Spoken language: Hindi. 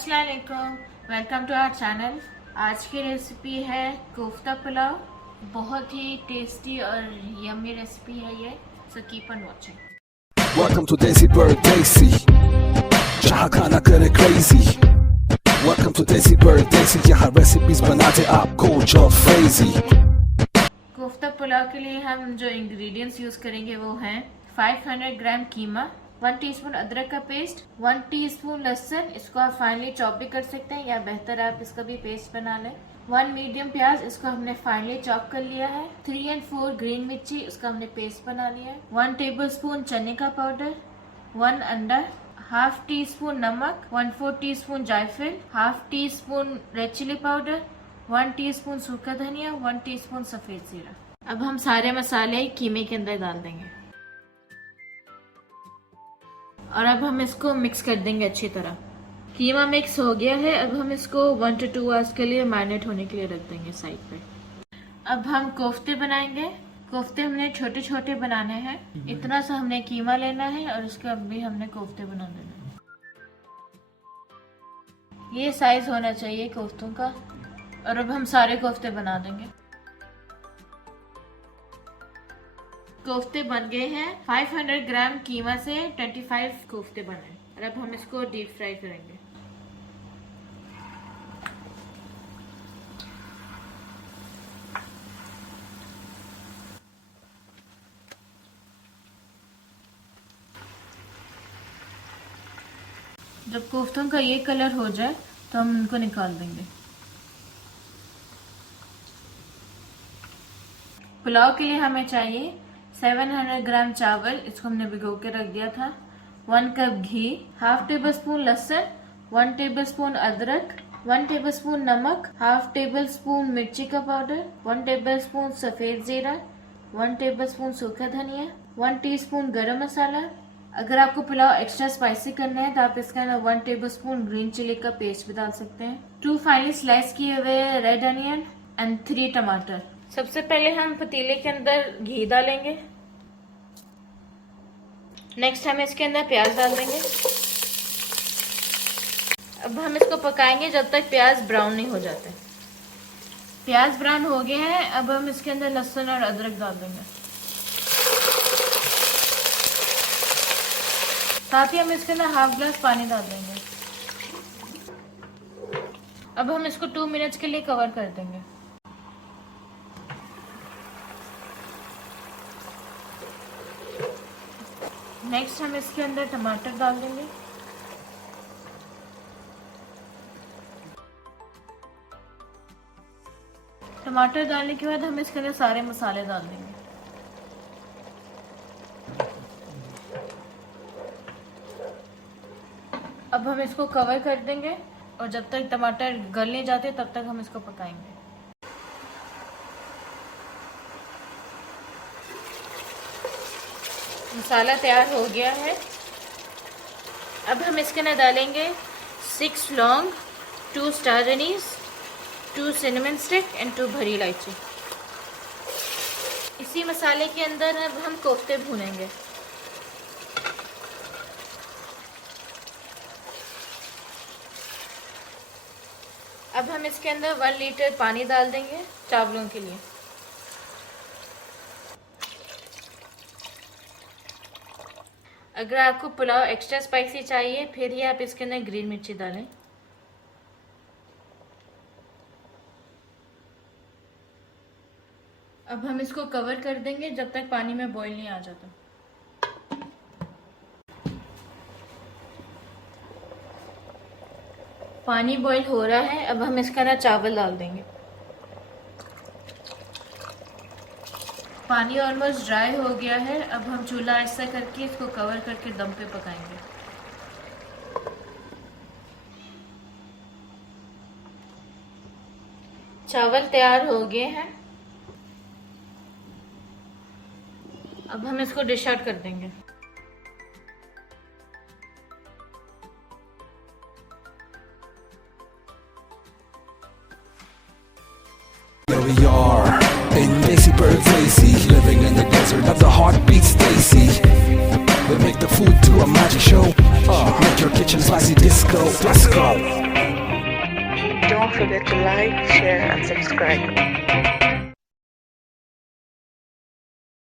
अस्सलाम वालेकुम, वेलकम टू आवर चैनल। आज की रेसिपी है कोफ्ता पुलाव। बहुत ही टेस्टी और यम्मी रेसिपी है ये, so keep on watching. Welcome to Desi Bird Desi, जहाँ खाना करे crazy. Welcome to Desi Bird Desi, यहाँ recipes बनाते आपको जो crazy. कोफ्ता पुलाव के लिए हम जो इंग्रेडिएंट्स यूज करेंगे वो हैं 500 ग्राम कीमा, 1 टीस्पून अदरक का पेस्ट, 1 टीस्पून लहसुन, इसको आप फाइनली चॉप भी कर सकते हैं या बेहतर आप इसका भी पेस्ट बना लें। 1 मीडियम प्याज, इसको हमने फाइनली चॉप कर लिया है। 3 और 4 ग्रीन मिर्ची, उसका हमने पेस्ट बना लिया है। 1 टेबलस्पून चने का पाउडर, 1 अंडा, हाफ टी स्पून नमक, 1/4 टीस्पून जायफल, half teaspoon red chilli powder, 1 teaspoon सूखा धनिया, 1 टीस्पून सफेद जीरा। अब हम सारे मसाले कीमे के अंदर डाल देंगे और अब हम इसको मिक्स कर देंगे अच्छी तरह। कीमा मिक्स हो गया है। अब हम इसको 1 to 2 आवर्स के लिए मैरिनेट होने के लिए रख देंगे साइड पे। अब हम कोफ्ते बनाएंगे। कोफ्ते हमने छोटे छोटे बनाने हैं। इतना सा हमने कीमा लेना है और उसका भी हमने कोफ्ते बना देना है। ये साइज होना चाहिए कोफ्तों का। और अब हम सारे कोफ्ते बना देंगे। कोफ्ते बन गए हैं। 500 ग्राम कीमा से 25 कोफ्ते बने और अब हम इसको डीप फ्राई करेंगे। जब कोफ्तों का ये कलर हो जाए तो हम उनको निकाल देंगे। पुलाव के लिए हमें चाहिए 700 ग्राम चावल, इसको हमने भिगो के रख दिया था। 1 कप घी, हाफ टेबल स्पून लहसुन, 1 टेबल स्पून अदरक, 1 टेबल स्पून नमक, हाफ टेबल स्पून मिर्ची का पाउडर, 1 टेबल स्पून सफेद जीरा, 1 टेबल स्पून सूखा धनिया, 1 टीस्पून गरम मसाला। अगर आपको पुलाव एक्स्ट्रा स्पाइसी करना है तो आप इसके अंदर 1 टेबल स्पून ग्रीन चिली का पेस्ट भी डाल सकते हैं। 2 फाइनली स्लाइस किए हुए रेड अनियन एंड 3 टमाटर। सबसे पहले हम पतीले के अंदर घी डालेंगे। नेक्स्ट हम इसके अंदर प्याज डाल देंगे। अब हम इसको पकाएंगे जब तक प्याज ब्राउन नहीं हो जाते। प्याज ब्राउन हो गए हैं। अब हम इसके अंदर लहसुन और अदरक डाल देंगे। साथ ही हम इसके अंदर हाफ ग्लास पानी डाल देंगे। अब हम इसको 2 मिनट्स के लिए कवर कर देंगे। नेक्स्ट हम इसके अंदर टमाटर डाल देंगे। टमाटर डालने के बाद हम इसके अंदर सारे मसाले डाल देंगे। अब हम इसको कवर कर देंगे और जब तक टमाटर गल नहीं जाते तब तक हम इसको पकाएंगे। मसाला तैयार हो गया है। अब हम इसके अंदर डालेंगे 6 लौंग, 2 star Annie's, 2 cinnamon stick and 2 भरी इलायची। इसी मसाले के अंदर अब हम कोफ्ते भूनेंगे। अब हम इसके अंदर 1 लीटर पानी डाल देंगे चावलों के लिए। अगर आपको पुलाव एक्स्ट्रा स्पाइसी चाहिए फिर ही आप इसके अंदर ग्रीन मिर्ची डालें। अब हम इसको कवर कर देंगे जब तक पानी में बॉईल नहीं आ जाता। पानी बॉईल हो रहा है। अब हम इसके अंदर चावल डाल देंगे। पानी ऑलमोस्ट ड्राई हो गया है। अब हम चूल्हा ऐसा करके इसको कवर करके दम पे पकाएंगे। चावल तैयार हो गए हैं। अब हम इसको डिश आउट कर देंगे। Here we are in Desi Bird Desi, living in the desert of the heartbeat Stacy. We make the food to a magic show. Make your kitchen spicy disco. Let's go. Don't forget to like, share and subscribe.